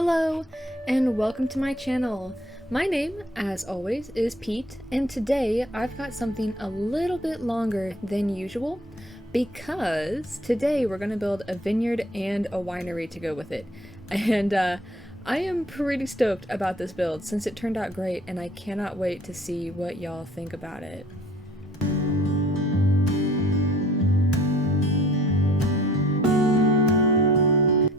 Hello, and welcome to my channel. My name, as always, is Pete, and today I've got something a little bit longer than usual because today we're going to build a vineyard and a winery to go with it. And I am pretty stoked about this build since it turned out great, and I cannot wait to see what y'all think about it.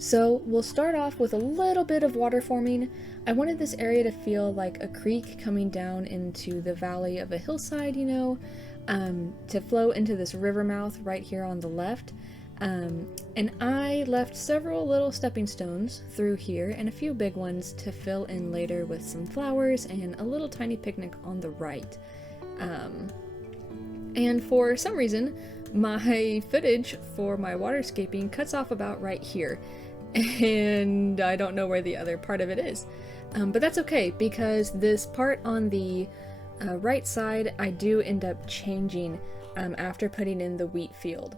So we'll start off with a little bit of water forming. I wanted this area to feel like a creek coming down into the valley of a hillside, you know, to flow into this river mouth right here on the left. And I left several little stepping stones through here and a few big ones to fill in later with some flowers and a little tiny picnic on the right. And for some reason, my footage for my waterscaping cuts off about right here. And I don't know where the other part of it is. But that's okay, because this part on the right side I do end up changing after putting in the wheat field.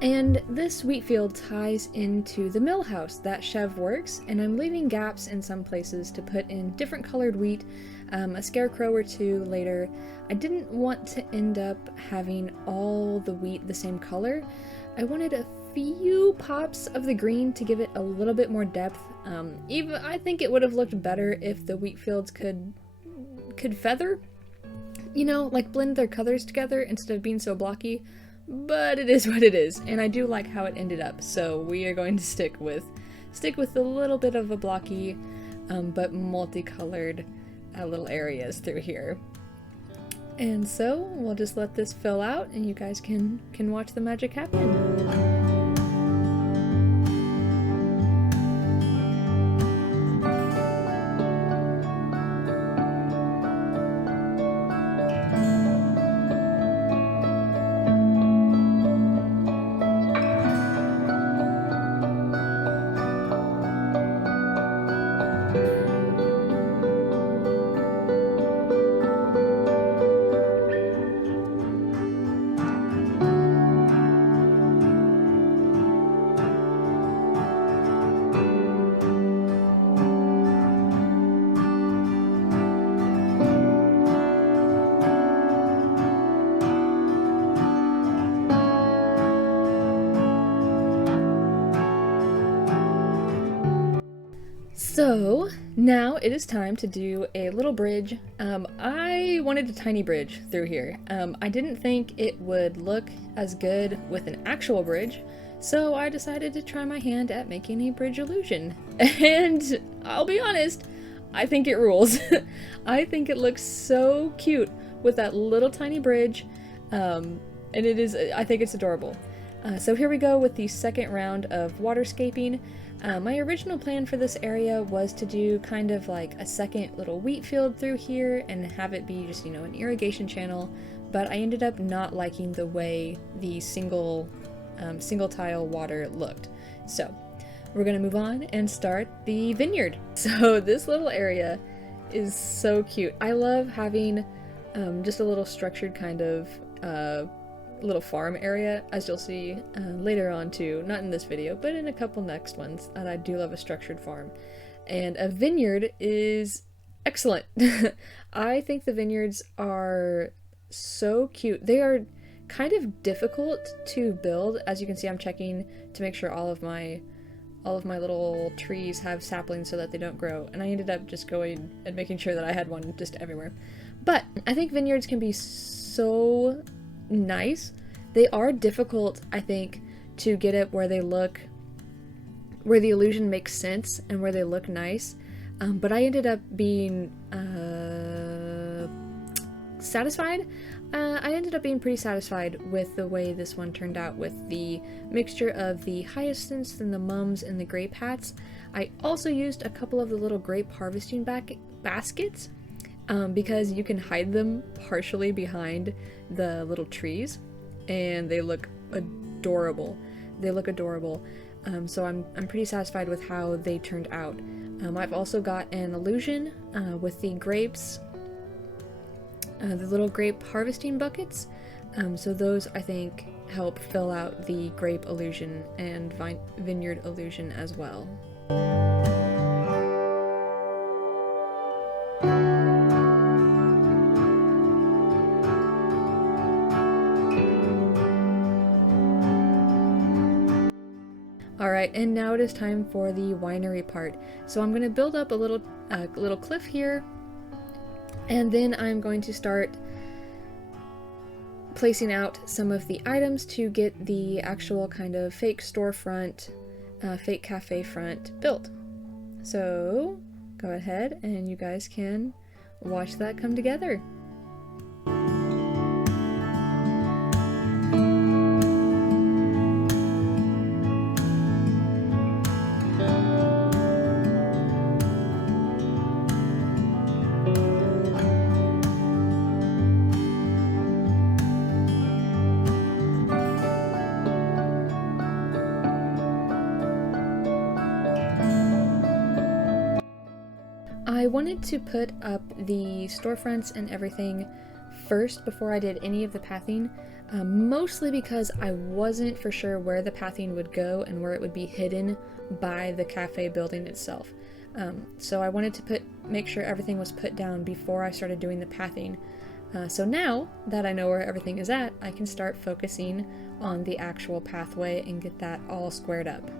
And this wheat field ties into the mill house that Chev works, and I'm leaving gaps in some places to put in different colored wheat, a scarecrow or two later. I didn't want to end up having all the wheat the same color. I wanted a few pops of the green to give it a little bit more depth. Even I think it would have looked better if the wheat fields could feather, you know, like blend their colors together instead of being so blocky. But it is what it is, and I do like how it ended up, so we are going to stick with a little bit of a blocky but multicolored little areas through here. And so we'll just let this fill out and you guys can watch the magic happen. So now it is time to do a little bridge. I wanted a tiny bridge through here. I didn't think it would look as good with an actual bridge, so I decided to try my hand at making a bridge illusion. And I'll be honest, I think it rules. I think it looks so cute with that little tiny bridge, and I think it's adorable. So here we go with the second round of waterscaping. My original plan for this area was to do kind of like a second little wheat field through here and have it be just, you know, an irrigation channel, but I ended up not liking the way the single tile water looked. So we're gonna move on and start the vineyard. So this little area is so cute. I love having just a little structured kind of little farm area, as you'll see later on too, not in this video but in a couple next ones, and I do love a structured farm. And a vineyard is excellent. I think the vineyards are so cute. They are kind of difficult to build. As you can see, I'm checking to make sure all of my little trees have saplings so that they don't grow, and I ended up just going and making sure that I had one just everywhere. But I think vineyards can be so nice. They are difficult, I think, to get it where they look, where the illusion makes sense and where they look nice. But I ended up being satisfied. I ended up being pretty satisfied with the way this one turned out, with the mixture of the hyacinths and the mums and the grape hats. I also used a couple of the little grape harvesting baskets because you can hide them partially behind the little trees, and they look adorable. So I'm pretty satisfied with how they turned out. I've also got an illusion with the grapes, the little grape harvesting buckets. So those, I think, help fill out the grape illusion and vineyard illusion as well. Alright, and now it is time for the winery part. So I'm going to build up a little cliff here, and then I'm going to start placing out some of the items to get the actual kind of fake storefront, fake cafe front built. So go ahead and you guys can watch that come together. I wanted to put up the storefronts and everything first before I did any of the pathing, mostly because I wasn't for sure where the pathing would go and where it would be hidden by the cafe building itself. So I wanted to make sure everything was put down before I started doing the pathing. So now that I know where everything is at, I can start focusing on the actual pathway and get that all squared up.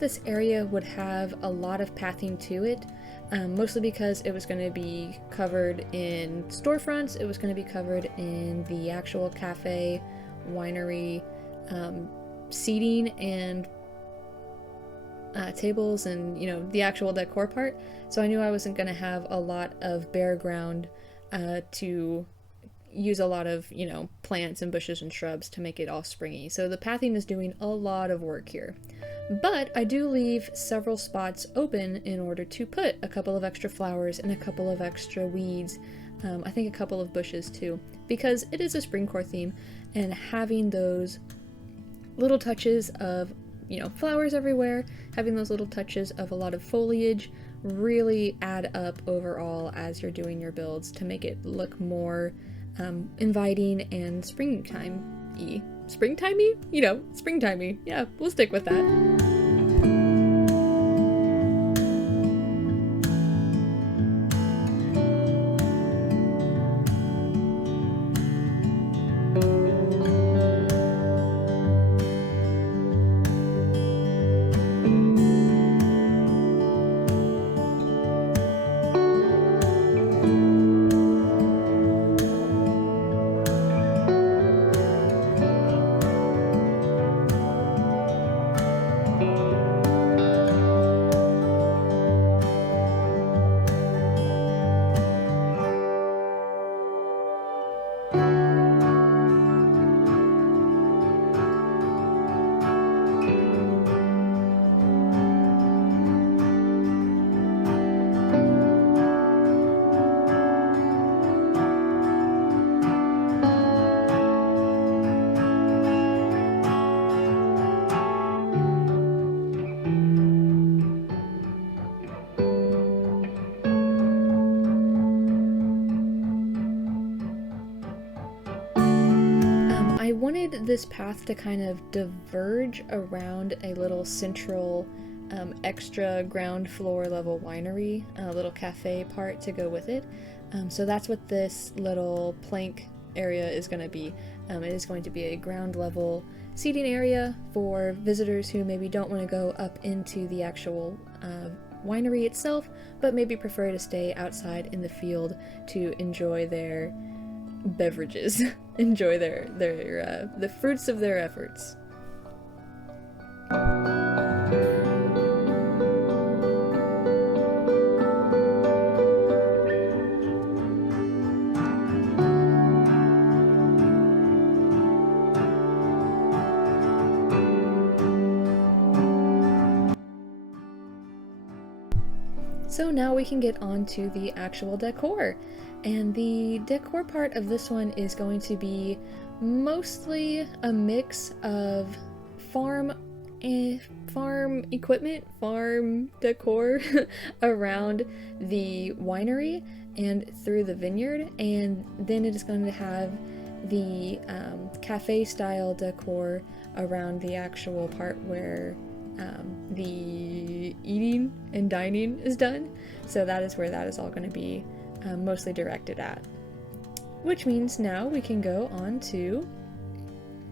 This area would have a lot of pathing to it, mostly because it was going to be covered in storefronts, it was going to be covered in the actual cafe, winery, seating and tables and, you know, the actual decor part. So I knew I wasn't going to have a lot of bare ground to use a lot of, you know, plants and bushes and shrubs to make it all springy. So the pathing is doing a lot of work here. But I do leave several spots open in order to put a couple of extra flowers and a couple of extra weeds, I think a couple of bushes too, because it is a Springcore theme, and having those little touches of, you know, flowers everywhere, having those little touches of a lot of foliage really add up overall as you're doing your builds to make it look more inviting and springtime-y. Springtimey? You know, springtimey. Yeah, we'll stick with that. I wanted this path to kind of diverge around a little central extra ground floor level winery, a little cafe part to go with it. So that's what this little plank area is going to be. It is going to be a ground level seating area for visitors who maybe don't want to go up into the actual winery itself, but maybe prefer to stay outside in the field to enjoy their beverages, enjoy the fruits of their efforts. So now we can get on to the actual decor. And the decor part of this one is going to be mostly a mix of farm equipment, farm decor around the winery and through the vineyard, and then it is going to have the cafe style decor around the actual part where the eating and dining is done. So that is where that is all going to be mostly directed at. Which means now we can go on to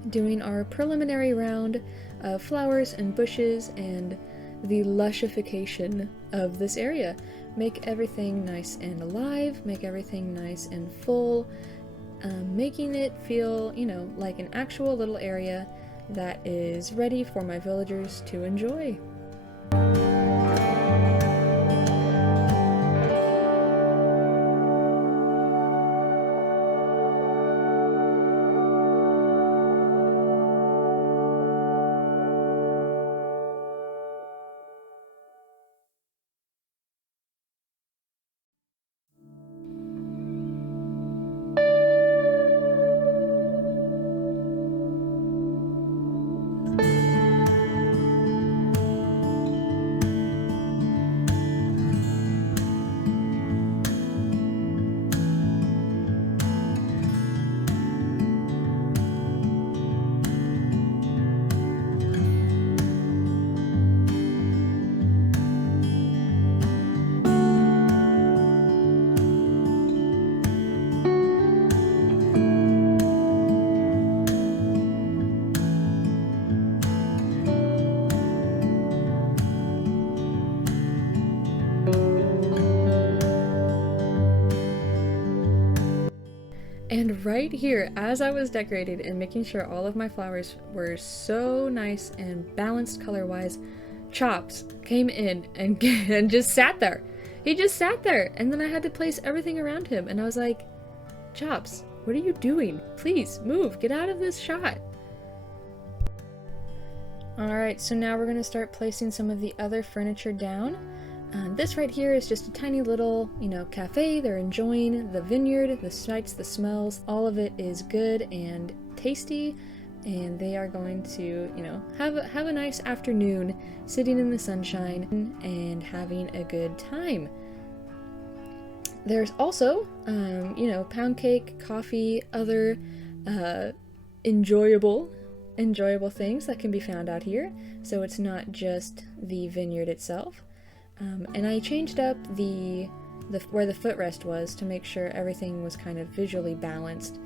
doing our preliminary round of flowers and bushes and the lushification of this area. Make everything nice and alive, make everything nice and full, making it feel, you know, like an actual little area that is ready for my villagers to enjoy. And right here, as I was decorating and making sure all of my flowers were so nice and balanced color-wise, Chops came in and, and just sat there. He just sat there, and then I had to place everything around him, and I was like, Chops, what are you doing? Please, move, get out of this shot. Alright, so now we're going to start placing some of the other furniture down. This right here is just a tiny little, you know, cafe. They're enjoying the vineyard, the sights, the smells. All of it is good and tasty, and they are going to, you know, have a nice afternoon sitting in the sunshine and having a good time. There's also, you know, pound cake, coffee, other enjoyable things that can be found out here. So it's not just the vineyard itself. And I changed up the where the footrest was to make sure everything was kind of visually balanced,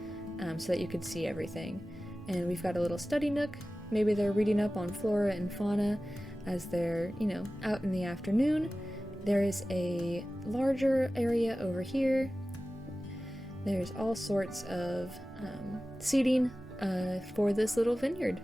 so that you could see everything. And we've got a little study nook. Maybe they're reading up on flora and fauna as they're, you know, out in the afternoon. There is a larger area over here. There's all sorts of seating for this little vineyard.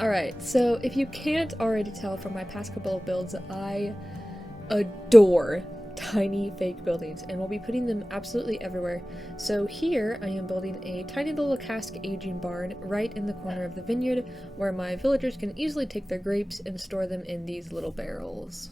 Alright, so if you can't already tell from my past couple of builds, I adore tiny fake buildings, and we'll be putting them absolutely everywhere. So here I am building a tiny little cask aging barn right in the corner of the vineyard where my villagers can easily take their grapes and store them in these little barrels.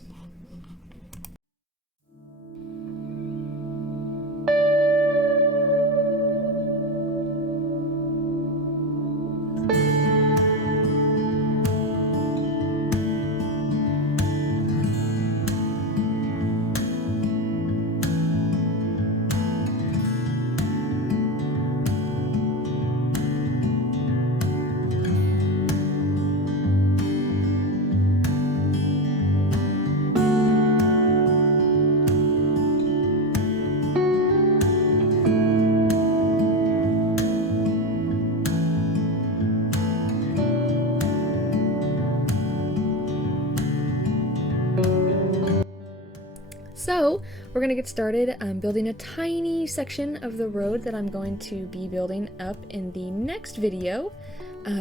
So we're going to get started building a tiny section of the road that I'm going to be building up in the next video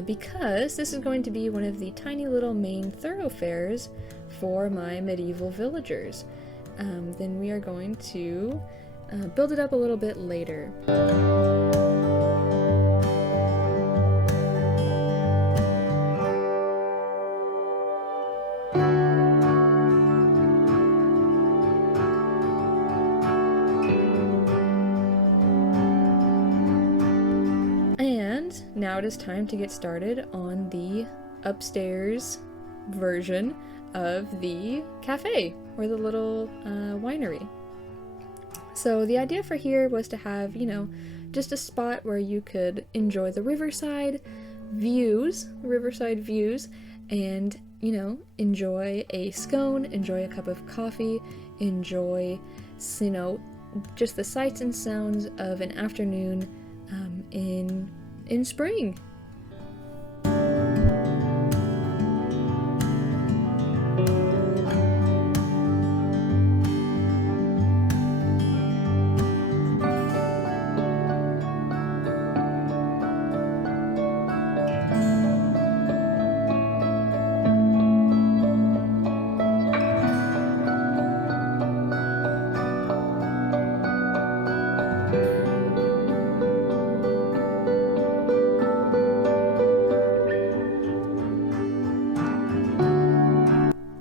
because this is going to be one of the tiny little main thoroughfares for my medieval villagers. Then we are going to build it up a little bit later. Now it is time to get started on the upstairs version of the cafe, or the little winery. So the idea for here was to have, you know, just a spot where you could enjoy the riverside views, and, you know, enjoy a scone, enjoy a cup of coffee, enjoy, you know, just the sights and sounds of an afternoon in spring.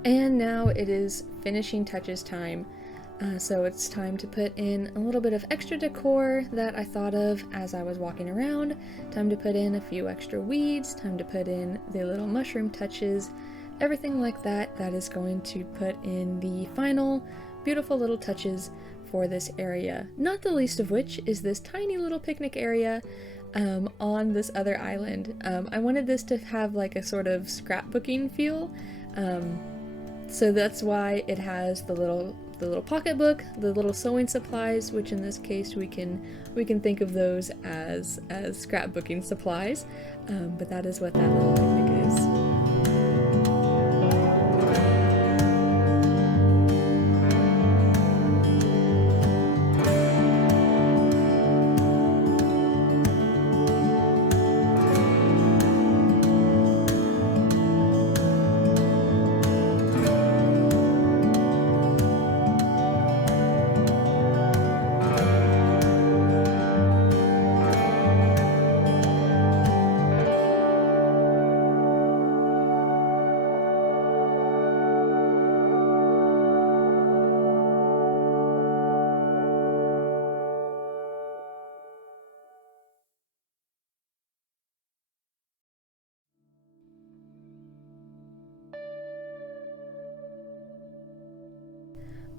And now it is finishing touches time. So it's time to put in a little bit of extra decor that I thought of as I was walking around. Time to put in a few extra weeds, time to put in the little mushroom touches, everything like that that is going to put in the final beautiful little touches for this area. Not the least of which is this tiny little picnic area on this other island. I wanted this to have like a sort of scrapbooking feel. So that's why it has the little pocketbook, the little sewing supplies, which in this case we can think of those as scrapbooking supplies. But that is what that little picnic is.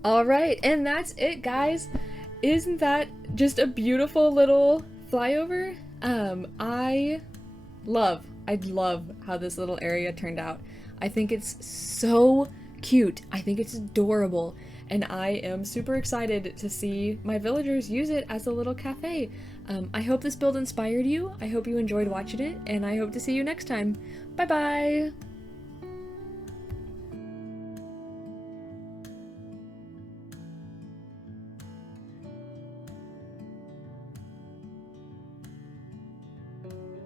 Alright, and that's it, guys. Isn't that just a beautiful little flyover? I love how this little area turned out. I think it's so cute. I think it's adorable. And I am super excited to see my villagers use it as a little cafe. I hope this build inspired you. I hope you enjoyed watching it, and I hope to see you next time. Bye bye!